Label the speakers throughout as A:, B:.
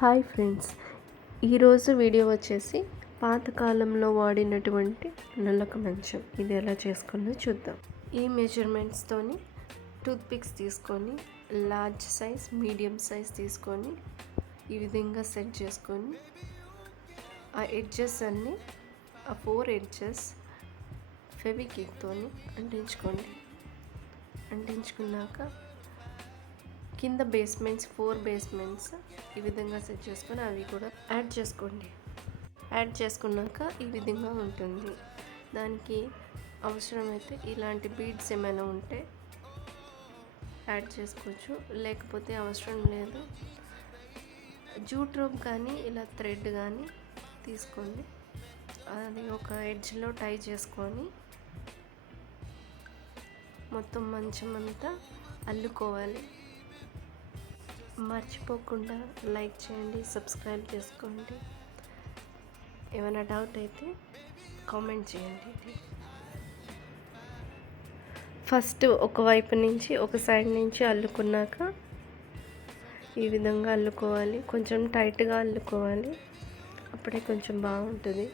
A: Hi friends. ఈరోజు video వచ్చేసి పాతకాలంలో వాడినటువంటి నల్లక మంచం. ఇది ఎలా చేసుకున్నా చూద్దాం. ఈ మెజర్మెంట్స్తోని టూత్పిక్స్ తీసుకొని లార్జ్ సైజ్ మీడియం సైజ్ తీసుకొని ఈ విధంగా సెట్ చేసుకొని ఆ ఎడ్జెస్ అన్నీ ఆ ఫోర్ ఎడ్జెస్ ఫెవికిక్తో అంటించుకోండి. అంటించుకున్నాక కింద బేస్మెంట్స్ ఫోర్ బేస్మెంట్స్ ఈ విధంగా సెట్ చేసుకొని అవి కూడా యాడ్ చేసుకోండి. యాడ్ చేసుకున్నాక ఈ విధంగా ఉంటుంది. దానికి అవసరమైతే ఇలాంటి బీడ్స్ ఏమైనా ఉంటే యాడ్ చేసుకోవచ్చు. లేకపోతే అవసరం లేదు. జూట్ రోప్ కానీ ఇలా థ్రెడ్ కానీ తీసుకోండి. అది ఒక ఎడ్జ్లో టై చేసుకొని మొత్తం మంచమంతా అల్లుకోవాలి. మర్చిపోకుండా లైక్ చేయండి సబ్స్క్రైబ్ చేసుకోండి. ఏమైనా డౌట్ అయితే కామెంట్ చేయండి. ఫస్ట్ ఒక వైపు నుంచి ఒక సైడ్ నుంచి అల్లుకున్నాక ఈ విధంగా అల్లుకోవాలి. కొంచెం టైట్గా అల్లుకోవాలి. అప్పుడే కొంచెం బాగుంటుంది.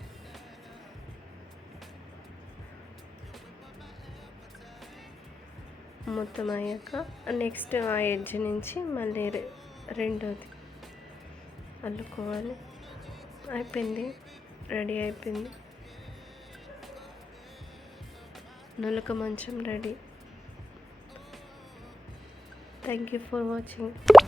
A: మొత్తం అయ్యాక నెక్స్ట్ ఆ ఎడ్జ్ నుంచి మళ్ళీ రెండోది అల్లుకోవాలి. అయిపోయింది. రెడీ అయిపోయింది. నులక మంచం ready. Thank you for watching